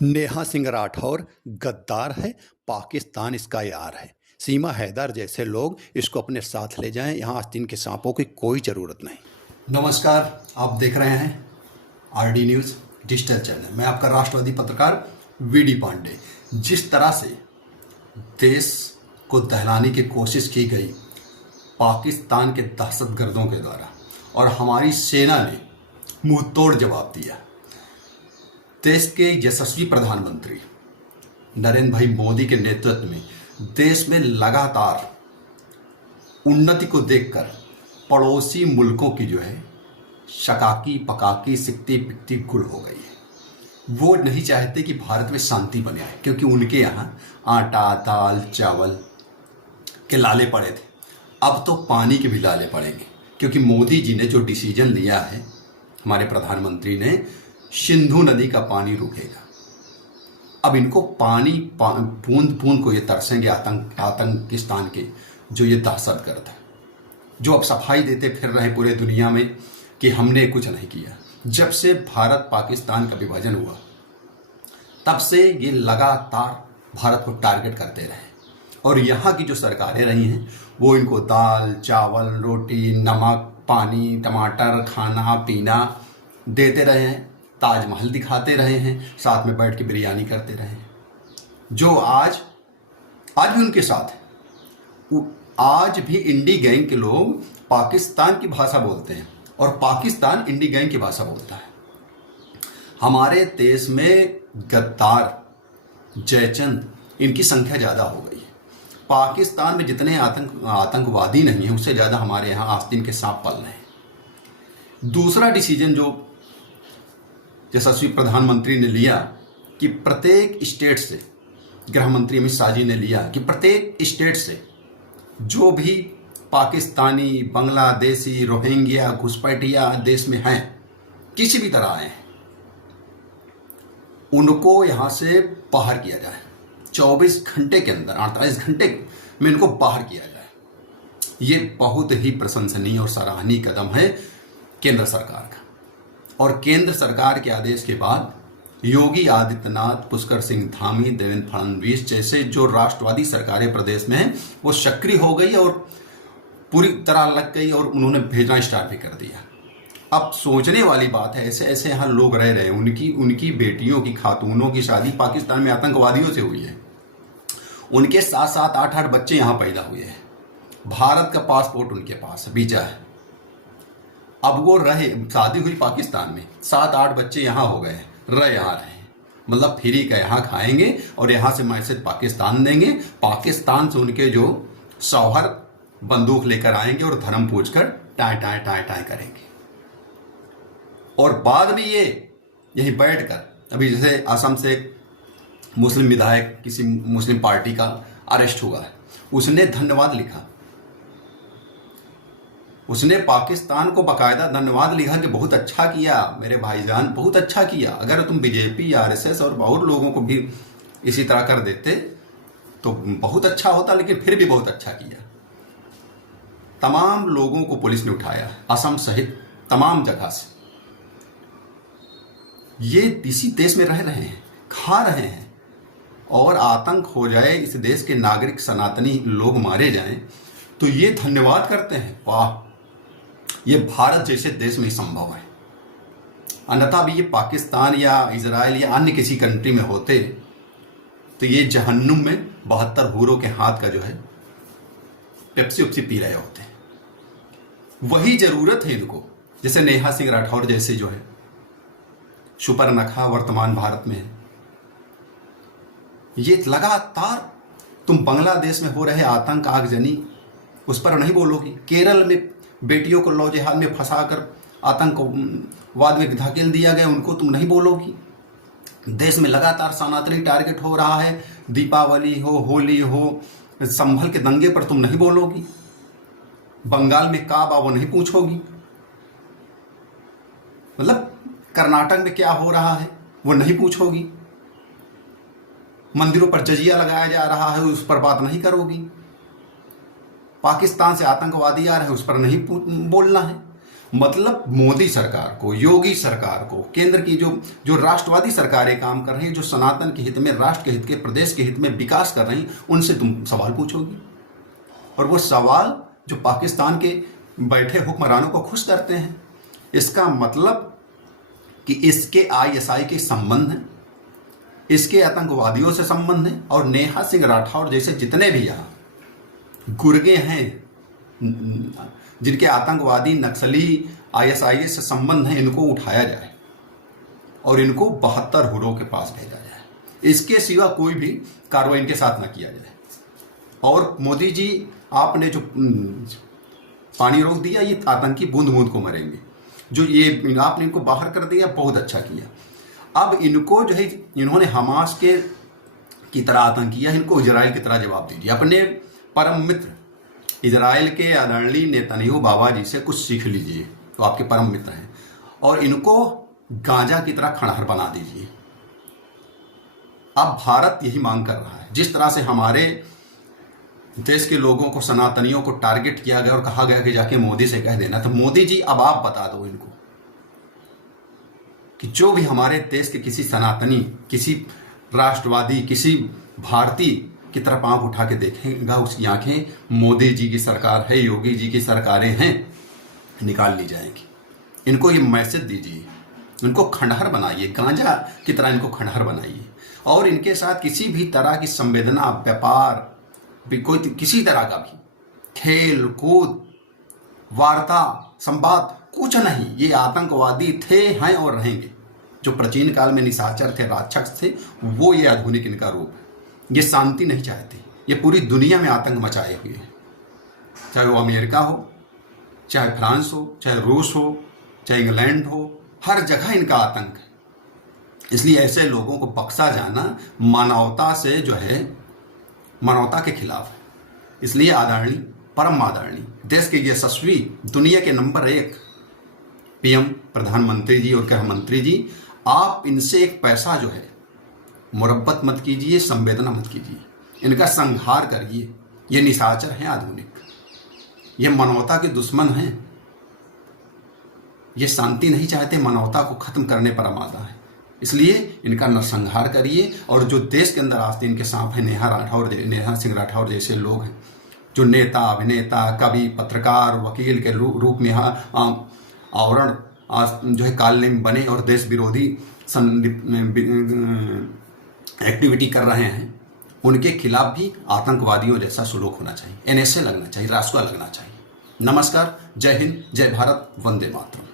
नेहा सिंह राठौर गद्दार है। पाकिस्तान इसका यार है। सीमा हैदर जैसे लोग इसको अपने साथ ले जाएं। यहाँ आस्तीन के सांपों की कोई ज़रूरत नहीं। नमस्कार, आप देख रहे हैं आरडी न्यूज़ डिजिटल चैनल। मैं आपका राष्ट्रवादी पत्रकार वीडी पांडे। जिस तरह से देश को दहलाने की कोशिश की गई पाकिस्तान के दहशतगर्दों के द्वारा और हमारी सेना ने मुंह तोड़ जवाब दिया। देश के यशस्वी प्रधानमंत्री नरेंद्र भाई मोदी के नेतृत्व में देश में लगातार उन्नति को देखकर पड़ोसी मुल्कों की जो है शकाकी पकाकी सिकती पिकती गुल हो गई है। वो नहीं चाहते कि भारत में शांति बने आए, क्योंकि उनके यहाँ आटा दाल चावल के लाले पड़े थे। अब तो पानी के भी लाले पड़ेंगे, क्योंकि मोदी जी ने जो डिसीजन लिया है, हमारे प्रधानमंत्री ने, सिंधु नदी का पानी रुकेगा। अब इनको पानी बूंद बूंद को ये तरसेंगे आतंकिस्तान के जो ये दहशतगर्द है, जो अब सफाई देते फिर रहे पूरे दुनिया में कि हमने कुछ नहीं किया। जब से भारत पाकिस्तान का विभाजन हुआ तब से ये लगातार भारत को टारगेट करते रहे, और यहाँ की जो सरकारें रही हैं वो इनको दाल चावल रोटी नमक पानी टमाटर खाना पीना देते रहे हैं, ताजमहल दिखाते रहे हैं, साथ में बैठ के बिरयानी करते रहे हैं, जो आज भी उनके साथ है। आज भी इंडी गैंग के लोग पाकिस्तान की भाषा बोलते हैं और पाकिस्तान इंडी गैंग की भाषा बोलता है। हमारे देश में गद्दार जयचंद इनकी संख्या ज़्यादा हो गई है। पाकिस्तान में जितने आतंकवादी नहीं हैं उससे ज़्यादा हमारे यहाँ आस्तीन के सांप पल रहे हैं। दूसरा डिसीजन जो यशस्वी प्रधानमंत्री ने लिया कि प्रत्येक स्टेट से, गृह मंत्री अमित शाह जी ने लिया कि प्रत्येक स्टेट से जो भी पाकिस्तानी बांग्लादेशी रोहिंग्या घुसपैठिया देश में हैं, किसी भी तरह आए हैं, उनको यहाँ से बाहर किया जाए। 24 घंटे के अंदर 48 घंटे में इनको बाहर किया जाए। ये बहुत ही प्रशंसनीय और सराहनीय कदम है केंद्र सरकार का। और केंद्र सरकार के आदेश के बाद योगी आदित्यनाथ, पुष्कर सिंह धामी, देवेंद्र फडणवीस जैसे जो राष्ट्रवादी सरकारें प्रदेश में हैं वो सक्रिय हो गई और पूरी तरह लग गई, और उन्होंने भेजना स्टार्ट भी कर दिया। अब सोचने वाली बात है, ऐसे ऐसे यहाँ लोग रह रहे हैं, उनकी बेटियों की खातूनों की शादी पाकिस्तान में आतंकवादियों से हुई है, उनके 7-7 8-8 बच्चे यहाँ पैदा हुए हैं, भारत का पासपोर्ट उनके पास है, वीजा है। अब वो रहे, शादी हुई पाकिस्तान में, 7-8 बच्चे यहाँ हो गए, यहाँ रहे, मतलब फ्री का यहाँ खाएंगे और यहाँ से मैसेज पाकिस्तान देंगे। पाकिस्तान से उनके जो शौहर बंदूक लेकर आएंगे और धर्म पूछकर टाय टाय टाय टाय करेंगे। और बाद में ये यहीं बैठकर, अभी जैसे असम से मुस्लिम विधायक किसी मुस्लिम पार्टी का अरेस्ट हुआ है, उसने धन्यवाद लिखा, उसने पाकिस्तान को बाकायदा धन्यवाद लिखा कि बहुत अच्छा किया मेरे भाईजान, बहुत अच्छा किया। अगर तुम बीजेपी आरएसएस और लोगों को भी इसी तरह कर देते तो बहुत अच्छा होता, लेकिन फिर भी बहुत अच्छा किया। तमाम लोगों को पुलिस ने उठाया, असम सहित तमाम जगह से। ये इसी देश में रह रहे हैं, खा रहे हैं, और आतंक हो जाए, इस देश के नागरिक सनातनी लोग मारे जाएं तो ये धन्यवाद करते हैं। वाह, ये भारत जैसे देश में संभव है। अन्यथा भी ये पाकिस्तान या इजराइल या अन्य किसी कंट्री में होते तो ये जहन्नुम में 72 हूरों के हाथ का जो है पेप्सी उपसी पी रहे होते। वही जरूरत है इनको, जैसे नेहा सिंह राठौर जैसे जो है सुपर्णखा वर्तमान भारत में है। ये लगातार तुम बांग्लादेश में हो रहे आतंक आगजनी उस पर नहीं बोलोगी, केरल में बेटियों को लौ जिहाद में फंसाकर आतंकवाद में धकेल दिया गया, उनको तुम नहीं बोलोगी। देश में लगातार सनातनी टारगेट हो रहा है, दीपावली हो होली हो संभल के दंगे पर तुम नहीं बोलोगी। बंगाल में काबा वो नहीं पूछोगी, मतलब कर्नाटक में क्या हो रहा है वो नहीं पूछोगी। मंदिरों पर जजिया लगाया जा रहा है उस पर बात नहीं करोगी। पाकिस्तान से आतंकवादी आ रहे हैं उस पर नहीं बोलना है। मतलब मोदी सरकार को, योगी सरकार को, केंद्र की जो राष्ट्रवादी सरकारें काम कर रही हैं, जो सनातन के हित में, राष्ट्र के हित के, प्रदेश के हित में विकास कर रही, उनसे तुम सवाल पूछोगी। और वो सवाल जो पाकिस्तान के बैठे हुक्मरानों को खुश करते हैं। इसका मतलब कि इसके ISI के संबंध हैं, इसके आतंकवादियों से संबंध है, और नेहा सिंह राठौर जैसे जितने भी यहाँ गुर्गे हैं, जिनके आतंकवादी नक्सली ISI से संबंध है, इनको उठाया जाए और इनको 72 हुरों के पास भेजा जाए। इसके सिवा कोई भी कार्रवाई इनके साथ न किया जाए। और मोदी जी, आपने जो पानी रोक दिया, ये आतंकी बूंद बूंद को मरेंगे। जो ये आपने इनको बाहर कर दिया, बहुत अच्छा किया। अब इनको जो है, इन्होंने हमास की तरह आतंकी किया, इनको इजराइल की तरह जवाब दीजिए। अपने परम मित्र इजराइल के आदरणीय नेतन्याहू बाबा जी से कुछ सीख लीजिए, तो आपके परम मित्र हैं, और इनको गांजा की तरह खंडहर बना दीजिए। अब भारत यही मांग कर रहा है। जिस तरह से हमारे देश के लोगों को, सनातनियों को टारगेट किया गया और कहा गया कि जाके मोदी से कह देना, तो मोदी जी अब आप बता दो इनको कि जो भी हमारे देश के किसी सनातनी, किसी राष्ट्रवादी, किसी भारतीय की तरफ आंख उठा के देखेगा, उसकी आंखें मोदी जी की सरकार है, योगी जी की सरकारें हैं, निकाल ली जाएगी। इनको ये मैसेज दीजिए, इनको खंडहर बनाइए, गांजा की तरह इनको खंडहर बनाइए, और इनके साथ किसी भी तरह की संवेदना, व्यापार, कोई किसी तरह का भी खेल कूद, वार्ता, संवाद कुछ नहीं। ये आतंकवादी थे, हैं और रहेंगे। जो प्राचीन काल में निशाचर थे, राक्षस थे, वो ये आधुनिक इनका रूप है। ये शांति नहीं चाहते, ये पूरी दुनिया में आतंक मचाए हुए हैं। चाहे वो अमेरिका हो, चाहे फ्रांस हो, चाहे रूस हो, चाहे इंग्लैंड हो, हर जगह इनका आतंक है। इसलिए ऐसे लोगों को बख्शा जाना मानवता से जो है, मानवता के खिलाफ है। इसलिए आदरणीय, परम आदरणीय, देश के यशस्वी, दुनिया के नंबर 1 PM प्रधानमंत्री जी और गृह मंत्री जी, आप इनसे एक पैसा जो है मुरब्बत मत कीजिए, संवेदना मत कीजिए, इनका संहार करिए। ये निशाचर हैं आधुनिक, ये मानवता के दुश्मन हैं, ये शांति नहीं चाहते, मानवता को खत्म करने पर आमादा है। इसलिए इनका नरसंहार करिए। और जो देश के अंदर आस्तीन के सांप हैं, नेहा सिंह राठौर जैसे लोग हैं, जो नेता, अभिनेता, कवि, पत्रकार, वकील के रूप में आवरण जो है कालने में बने और देश विरोधी एक्टिविटी कर रहे हैं, उनके खिलाफ भी आतंकवादियों जैसा सुलूक होना चाहिए, NSA लगना चाहिए, रासुका लगना चाहिए। नमस्कार, जय हिंद, जय भारत, वंदे मातरम।